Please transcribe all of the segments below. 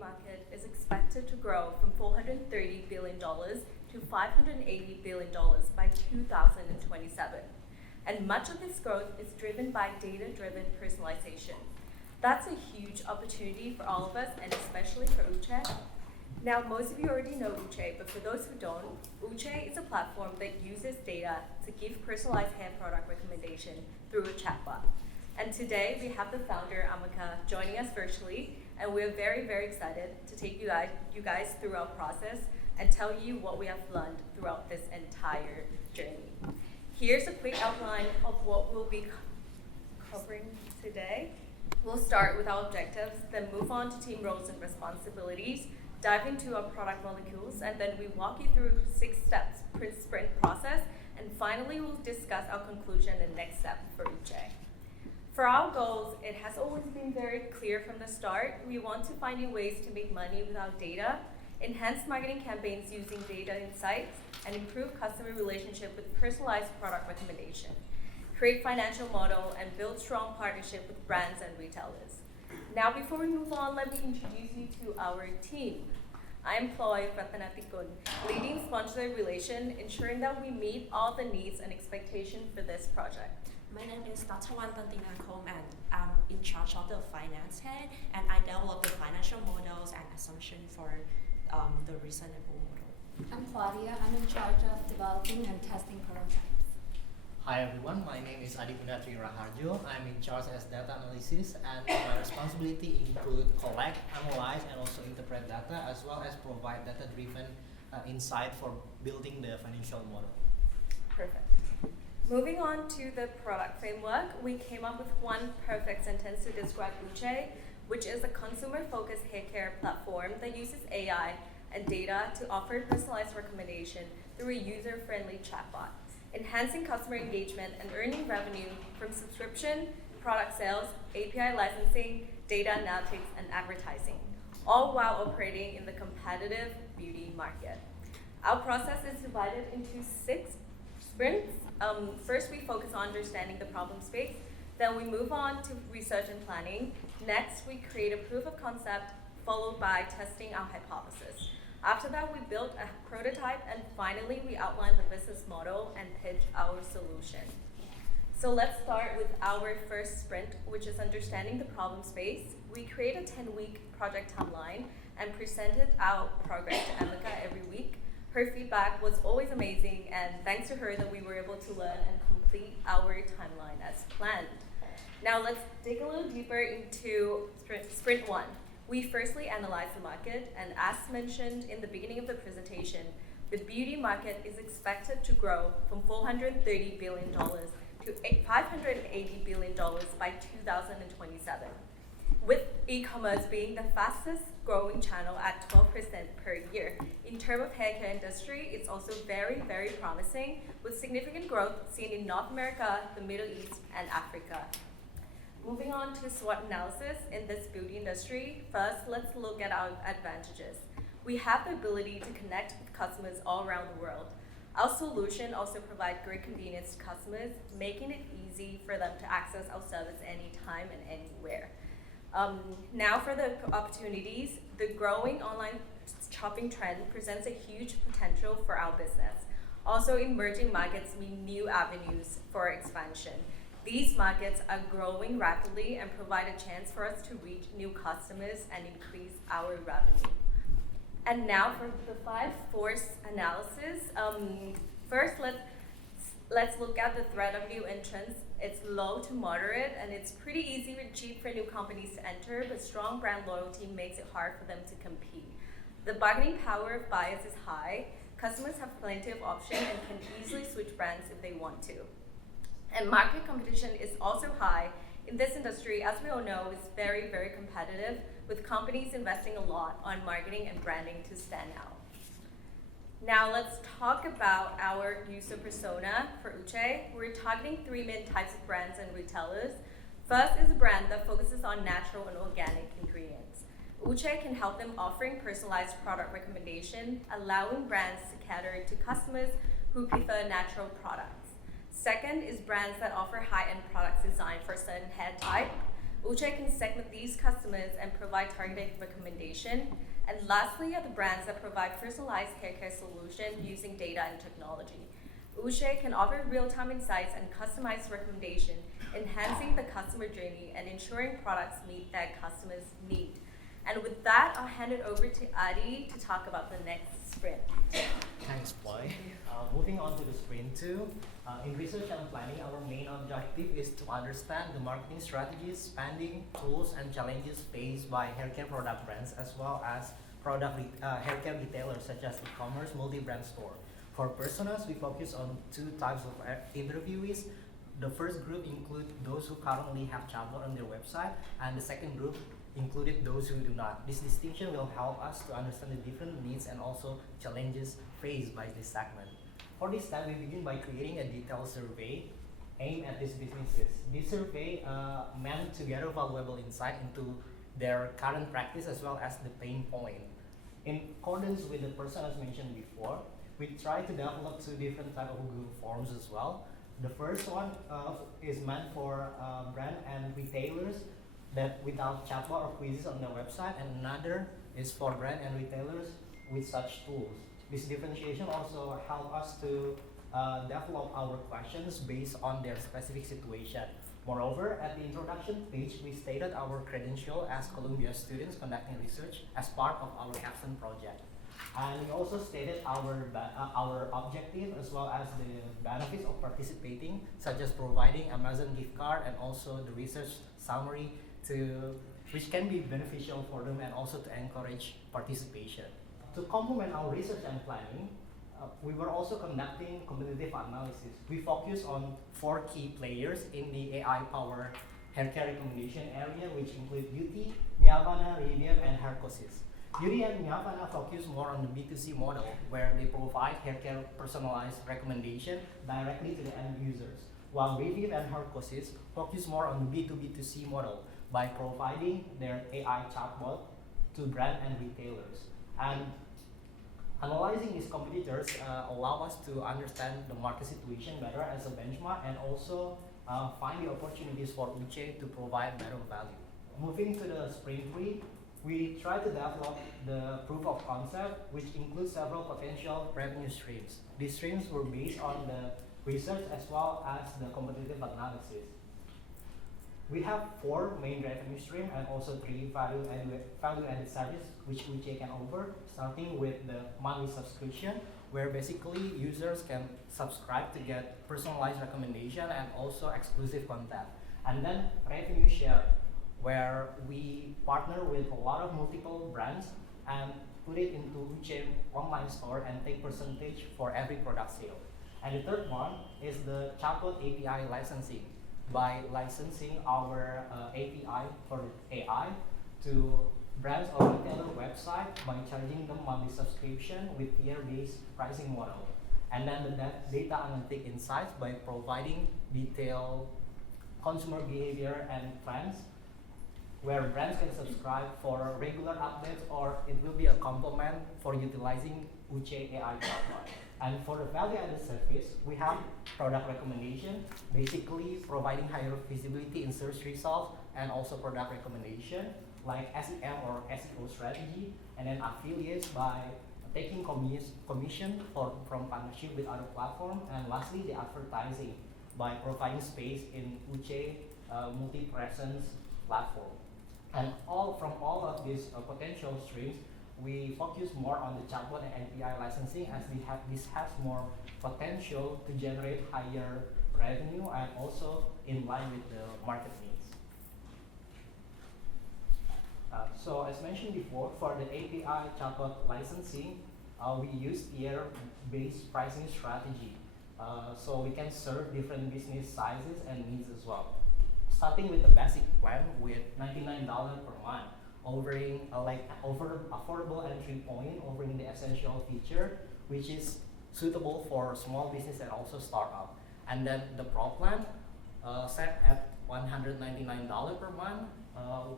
market is expected to grow from $430 billion to $580 billion by 2027. And much of this growth is driven by data-driven personalization. That's a huge opportunity for all of us, and especially for UCHE. Now, most of you already know UCHE, but for those who don't, UCHE is a platform that uses data to give personalized hair product recommendation through a chatbot. And today, we have the founder, Amaka, joining us virtually, and we're very, very excited to take you guys through our process and tell you what we have learned throughout this entire journey. Here's a quick outline of what we'll be covering today. We'll start with our objectives, then move on to team roles and responsibilities, dive into our product molecules, and then we walk you through 6 steps sprint process, and finally we'll discuss our conclusion and next step for UCHE. For our goals, it has always been very clear from the start. We want to find new ways to make money without data, enhance marketing campaigns using data insights, and improve customer relationship with personalized product recommendation, create financial model, and build strong partnership with brands and retailers. Now, before we move on, let me introduce you to our team. I employ Ratanatikun, leading sponsor relation, ensuring that we meet all the needs and expectations for this project. My name is Dr. Wantantinakome, and I'm in charge of the finance head, and I develop the financial models and assumption for the reasonable model. I'm Claudia. I'm in charge of developing and testing prototypes. Hi everyone, my name is Adi Gunatri Raharjo. I'm in charge as data analysis, and my responsibility include collect, analyze, and also interpret data, as well as provide data-driven insight for building the financial model. Perfect. Moving on to the product framework, we came up with one perfect sentence to describe UCHE, which is a consumer-focused hair care platform that uses AI and data to offer personalized recommendation through a user-friendly chatbot, enhancing customer engagement and earning revenue from subscription, product sales, API licensing, data analytics, and advertising, all while operating in the competitive beauty market. Our process is divided into 6 sprints. First, we focus on understanding the problem space. Then we move on to research and planning. Next, we create a proof of concept, followed by testing our hypothesis. After that, we build a prototype, and finally, we outline the business model and pitch our solution. So let's start with our first sprint, which is understanding the problem space. We create a 10-week project timeline and presented our progress to Amaka every week. Her feedback was always amazing, and thanks to her that we were able to learn and complete our timeline as planned. Now let's dig a little deeper into sprint 1. We firstly analyzed the market, and as mentioned in the beginning of the presentation, the beauty market is expected to grow from $430 billion to $580 billion by 2027. With e-commerce being the fastest growing channel at 12% per year. In terms of hair care industry, it's also very, very promising, with significant growth seen in North America, the Middle East, and Africa. Moving on to SWOT analysis in this beauty industry, first let's look at our advantages. We have the ability to connect with customers all around the world. Our solution also provides great convenience to customers, making it easy for them to access our service anytime and anywhere. Now for the opportunities, the growing online shopping trend presents a huge potential for our business. Also, emerging markets mean new avenues for expansion. These markets are growing rapidly and provide a chance for us to reach new customers and increase our revenue. And now for the 5 force analysis. First, let's look at the threat of new entrants. It's low to moderate, and it's pretty easy and cheap for new companies to enter, but strong brand loyalty makes it hard for them to compete. The bargaining power of buyers is high. Customers have plenty of options and can easily switch brands if they want to. And market competition is also high. In this industry, as we all know, is very, very competitive, with companies investing a lot on marketing and branding to stand out. Now let's talk about our user persona for UCHE. We're targeting 3 main types of brands and retailers. First is a brand that focuses on natural and organic ingredients. UCHE can help them offering personalized product recommendation, allowing brands to cater to customers who prefer natural products. Second is brands that offer high-end products designed for a certain hair type. UCHE can segment these customers and provide targeted recommendation. And lastly are the brands that provide personalized hair care solution using data and technology. UCHE can offer real-time insights and customized recommendation, enhancing the customer journey and ensuring products meet that customers' need. And with that, I'll hand it over to Adi to talk about the next sprint. Thanks, Boy. Moving on to the sprint 2. In research and planning, our main objective is to understand the marketing strategies, spending, tools, and challenges faced by haircare product brands as well as haircare retailers such as e-commerce, multi-brand store. For personas, we focus on two types of interviewees. The first group include those who currently have chatbot on their website, and the second group included those who do not. This distinction will help us to understand the different needs and also challenges faced by this segment. For this time, we begin by creating a detailed survey aimed at these businesses. This survey meant to gather valuable insight into their current practice as well as the pain point. In accordance with the personas mentioned before, we try to develop two different types of Google Forms as well. The first one is meant for brand and retailers that without chatbot or quizzes on their website, and another is for brand and retailers with such tools. This differentiation also helps us to develop our questions based on their specific situation. Moreover, at the introduction page, we stated our credential as Columbia students conducting research as part of our Capstone project. And we also stated our objective as well as the benefits of participating, such as providing Amazon gift card and also the research summary which can be beneficial for them and also to encourage participation. To complement our research and planning, we were also conducting competitive analysis. We focus on 4 key players in the AI-powered haircare recommendation area, which include UCHE, Miavana, Radium, and Hercosis. UCHE and Miavana focus more on the B2C model, where they provide haircare personalized recommendation directly to the end users, while Radium and Hercosis focus more on the B2B2C model by providing their AI chatbot to brand and retailers. And analyzing these competitors allow us to understand the market situation better as a benchmark and also find the opportunities for UCHE to provide better value. Moving to the sprint 3, we try to develop the proof of concept, which includes several potential revenue streams. These streams were based on the research as well as the competitive analysis. We have 4 main revenue streams and also 3 value-added services which UCHE can offer, starting with the monthly subscription, where basically users can subscribe to get personalized recommendation and also exclusive content. And then revenue share, where we partner with a lot of multiple brands and put it into UCHE online store and take percentage for every product sale. And the third one is the chatbot API licensing. By licensing our API for AI to brands or retailer website by charging them monthly subscription with tier-based pricing model. And then the data analytic insights by providing detailed consumer behavior and trends, where brands can subscribe for regular updates or it will be a complement for utilizing UCHE AI chatbot. And for the value-added service, we have product recommendation, basically providing higher visibility in search results and also product recommendation, like SEM or SEO strategy, and then affiliates by taking commission from partnership with other platforms, and lastly, the advertising by providing space in UCHE multi-presence platform. And from all of these potential streams, we focus more on the chatbot and API licensing as this has more potential to generate higher revenue and also in line with the market needs. So as mentioned before, for the API chatbot licensing, we use tier-based pricing strategy. So we can serve different business sizes and needs as well. Starting with the basic plan with $99 per month, offering affordable entry point, offering the essential feature, which is suitable for small business and also startup. And then the pro plan set at $199 per month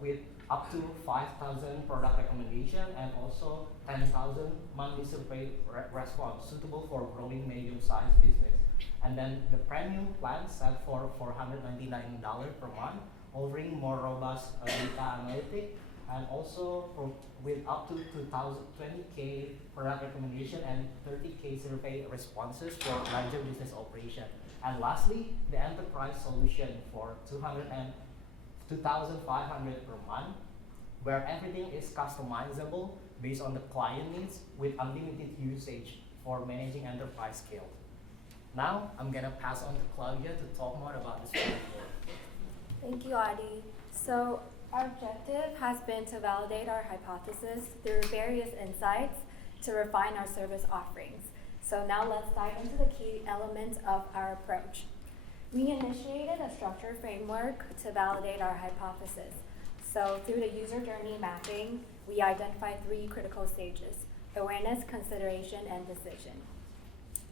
with up to 5,000 product recommendation and also 10,000 monthly survey response, suitable for growing medium-sized business. And then the premium plan set for $499 per month, offering more robust data analytic, and also with up to 20K product recommendation and 30K survey responses for larger business operation. And lastly, the enterprise solution for 2,500 per month, where everything is customizable based on the client needs with unlimited usage for managing enterprise scale. Now, I'm gonna pass on to Claudia to talk more about this framework. Thank you, Adi. So our objective has been to validate our hypothesis through various insights to refine our service offerings. So now let's dive into the key elements of our approach. We initiated a structured framework to validate our hypothesis. So through the user journey mapping, we identified 3 critical stages: awareness, consideration, and decision.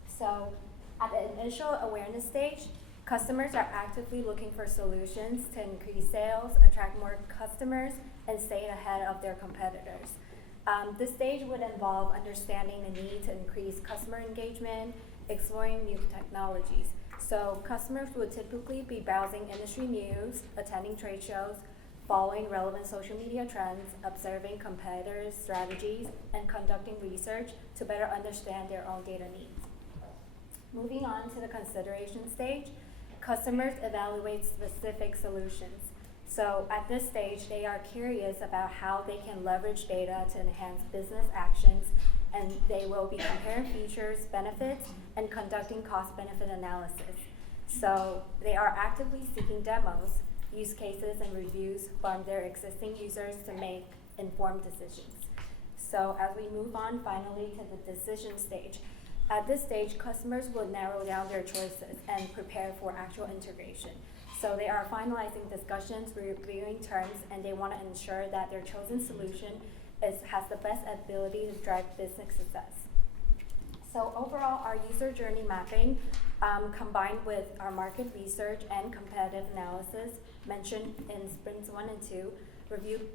So at the initial awareness stage, customers are actively looking for solutions to increase sales, attract more customers, and stay ahead of their competitors. This stage would involve understanding the need to increase customer engagement, exploring new technologies. So customers would typically be browsing industry news, attending trade shows, following relevant social media trends, observing competitors' strategies, and conducting research to better understand their own data needs. Moving on to the consideration stage, customers evaluate specific solutions. So at this stage, they are curious about how they can leverage data to enhance business actions, and they will be comparing features, benefits, and conducting cost-benefit analysis. So they are actively seeking demos, use cases, and reviews from their existing users to make informed decisions. So as we move on finally to the decision stage, at this stage, customers will narrow down their choices and prepare for actual integration. So they are finalizing discussions, reviewing terms, and they want to ensure that their chosen solution has the best ability to drive business success. So overall, our user journey mapping, combined with our market research and competitive analysis mentioned in sprints 1 and 2, reviewed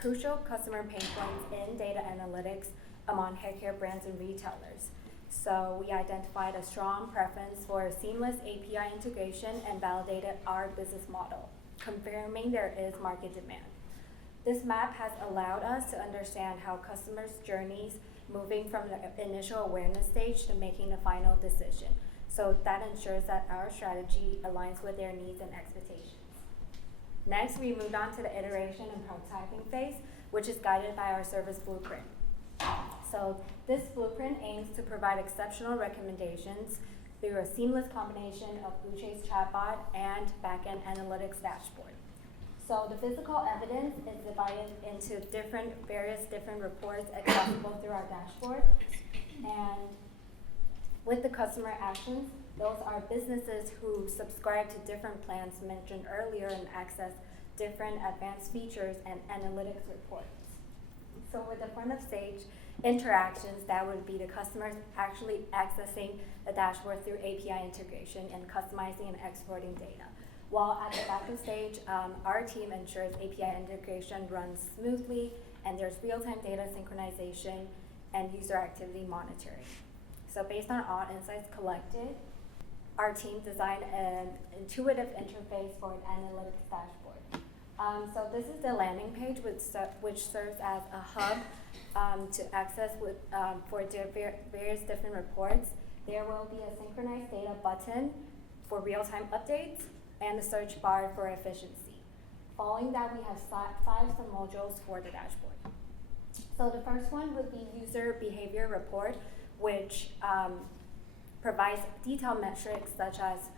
crucial customer pain points in data analytics among haircare brands and retailers. So we identified a strong preference for seamless API integration and validated our business model, confirming there is market demand. This map has allowed us to understand how customers' journeys moving from the initial awareness stage to making the final decision. So that ensures that our strategy aligns with their needs and expectations. Next, we moved on to the iteration and prototyping phase, which is guided by our service blueprint. So this blueprint aims to provide exceptional recommendations through a seamless combination of UCHE's chatbot and backend analytics dashboard. So the physical evidence is divided into various different reports accessible through our dashboard. And with the customer actions, those are businesses who subscribe to different plans mentioned earlier and access different advanced features and analytics reports. So with the front of stage interactions, that would be the customers actually accessing the dashboard through API integration and customizing and exporting data. While at the back of stage, our team ensures API integration runs smoothly and there's real-time data synchronization and user activity monitoring. So based on all insights collected, our team designed an intuitive interface for an analytics dashboard. So this is the landing page which serves as a hub to access for various different reports. There will be a synchronized data button for real-time updates and a search bar for efficiency. Following that, we have 5 sub-modules for the dashboard. So the first one would be user behavior report, which provides detailed metrics such as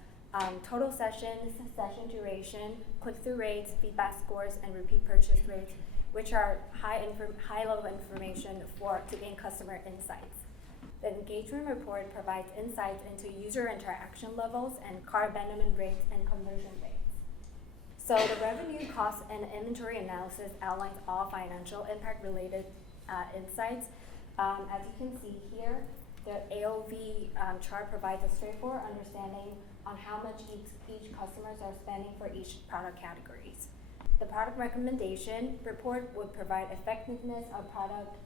total sessions, session duration, click-through rates, feedback scores, and repeat purchase rates, which are high-level information to gain customer insights. The engagement report provides insights into user interaction levels and cart abandonment rates and conversion rates. So the revenue, cost, and inventory analysis outlines all financial impact-related insights. As you can see here, the AOV chart provides a straightforward understanding on how much each customers are spending for each product categories. The product recommendation report would provide effectiveness of product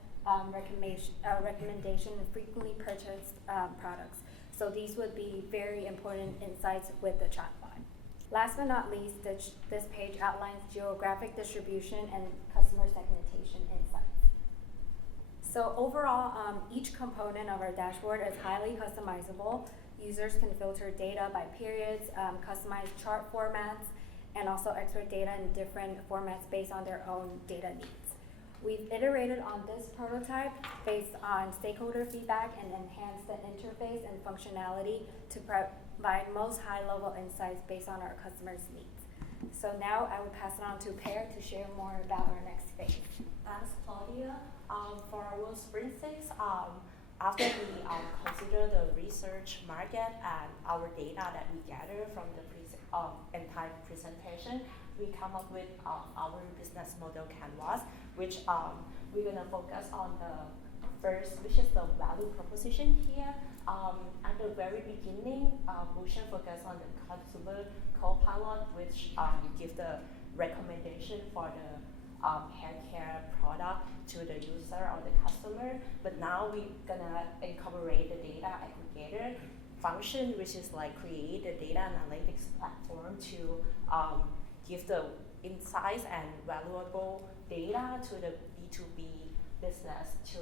recommendation and frequently purchased products. So these would be very important insights with the chatbot. Last but not least, this page outlines geographic distribution and customer segmentation insights. So overall, each component of our dashboard is highly customizable. Users can filter data by periods, customize chart formats, and also export data in different formats based on their own data needs. We've iterated on this prototype based on stakeholder feedback and enhanced the interface and functionality to provide most high-level insights based on our customers' needs. So now I will pass it on to Per to share more about our next phase. Thanks, Claudia. For our Sprint 6, after we consider the research market and our data that we gather from the entire presentation, we come up with our business model canvas, which we're going to focus on the first, which is the value proposition here. At the very beginning, we should focus on the consumer co-pilot, which give the recommendation for the hair care product to the user or the customer. But now we're gonna incorporate the data aggregator function, which is like create a data analytics platform to give the insights and valuable data to the B2B business to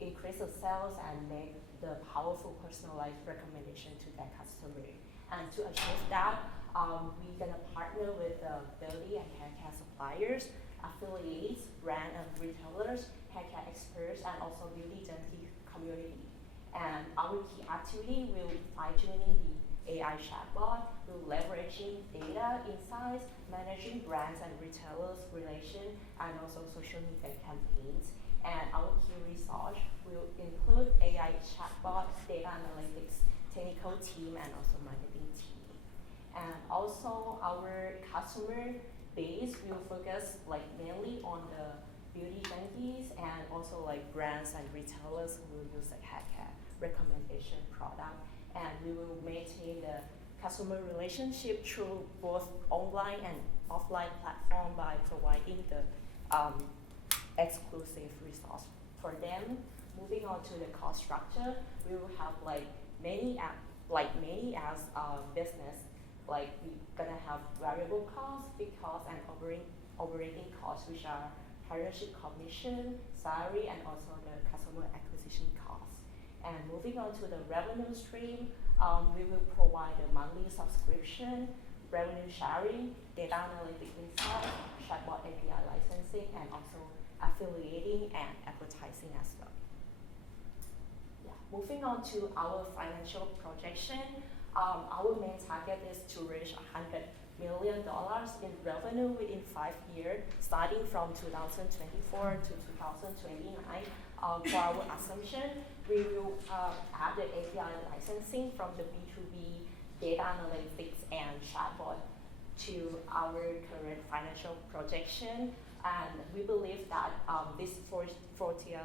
increase the sales and make the powerful personalized recommendation to their customer. And to achieve that, we're gonna partner with the beauty and hair care suppliers, affiliates, brand and retailers, hair care experts, and also beauty junkie community. And our key activity will fine-tuning the AI chatbot, will leveraging data insights, managing brands and retailers' relation, and also social media campaigns. And our key research will include AI chatbot, data analytics, technical team, and also marketing team. And also our customer base will focus like mainly on the beauty junkies and also like brands and retailers who will use the hair care recommendation product. And we will maintain the customer relationship through both online and offline platform by providing the exclusive resource for them. Moving on to the cost structure, we will have like many as business, like we're gonna have variable costs, fixed costs, and operating costs, which are partnership commission, salary, and also the customer acquisition costs. And moving on to the revenue stream, we will provide a monthly subscription, revenue sharing, data analytic insight, chatbot API licensing, and also affiliating and advertising as well. Yeah. Moving on to our financial projection, our main target is to reach $100 million in revenue within 5 years, starting from 2024 to 2029. For our assumption, we will add the API licensing from the B2B data analytics and chatbot to our current financial projection. And we believe that this four-tier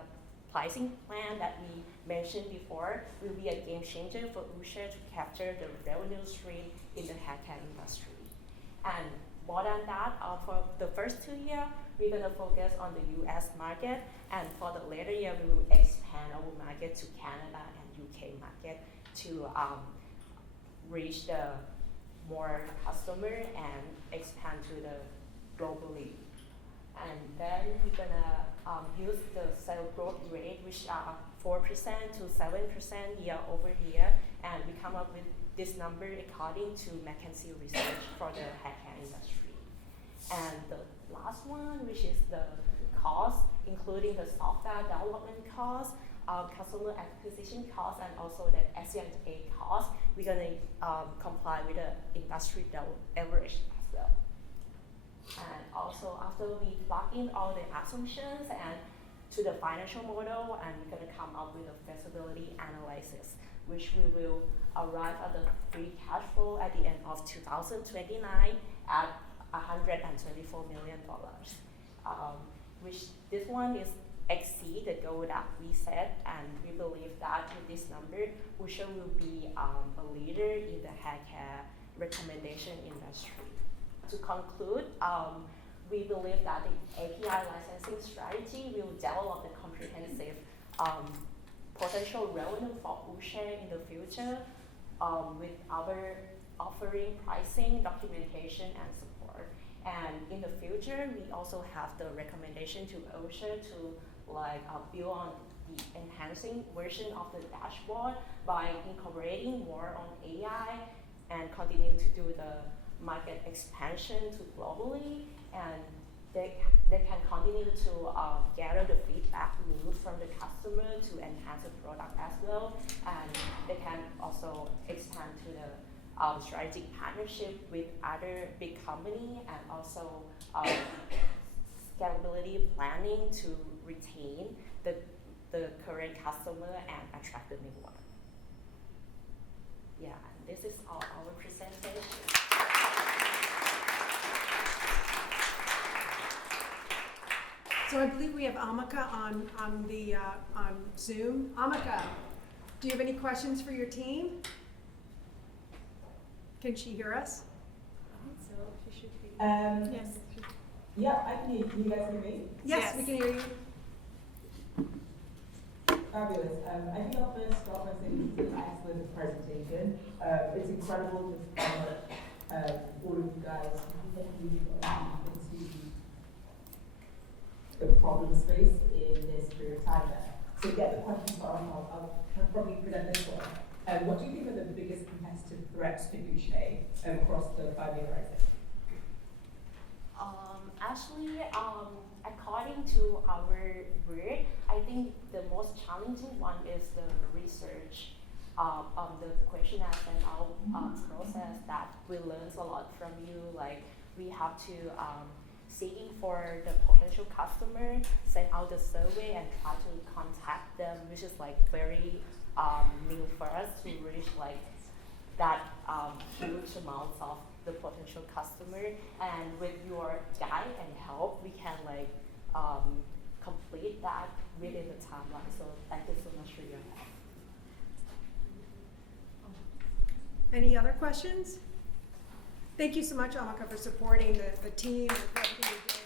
pricing plan that we mentioned before will be a game changer for UCHE to capture the revenue stream in the hair care industry. And more than that, for the first 2 years, we're going to focus on the US market, and for the later year, we will expand our market to Canada and UK market to reach the more customer and expand to the globally. And then we're gonna use the sales growth rate, which are 4% to 7% year over year, and we come up with this number according to McKinsey research for the hair care industry. And the last one, which is the cost, including the software development cost, customer acquisition cost, and also the SG&A cost, we're gonna comply with the industry average as well. And also after we plug in all the assumptions and to the financial model, and we're gonna come up with a feasibility analysis, which we will arrive at the free cash flow at the end of 2029 at $124 million, which this one is exceed the goal that we set, and we believe that with this number, UCHE will be a leader in the hair care recommendation industry. To conclude, we believe that the API licensing strategy will develop the comprehensive potential revenue for UCHE in the future with our offering pricing, documentation, and support. And in the future, we also have the recommendation to UCHE to build on the enhancing version of the dashboard by incorporating more on AI and continue to do the market expansion to globally, and they can continue to gather the feedback loop from the customer to enhance the product as well, and they can also expand to the strategic partnership with other big company, and also scalability planning to retain the current customer and attract the new one. Yeah, and this is our presentation. So I believe we have Amika on Zoom. Amika, do you have any questions for your team? Can she hear us? I think so. She should be. Yes. Yeah, I can hear you. Can you guys hear me? Yes, we can hear you. Fabulous. I think I'll first start by saying this is an excellent presentation. It's incredible just how much all of you guys into the problem space in this period of time there. So to get the question started, I'll probably present this one. What do you think are the biggest competitive threats to UCHE across the 5-year horizon? Actually, according to our work, I think the most challenging one is the research on the question and our process that we learn a lot from you. Like we have to seeking for the potential customer, send out the survey and try to contact them, which is like very new for us to reach like that huge amounts of the potential customer. And with your guide and help, we can like complete that within the timeline. So thank you so much for your help. Any other questions? Thank you so much, Amika, for supporting the team and everything you did.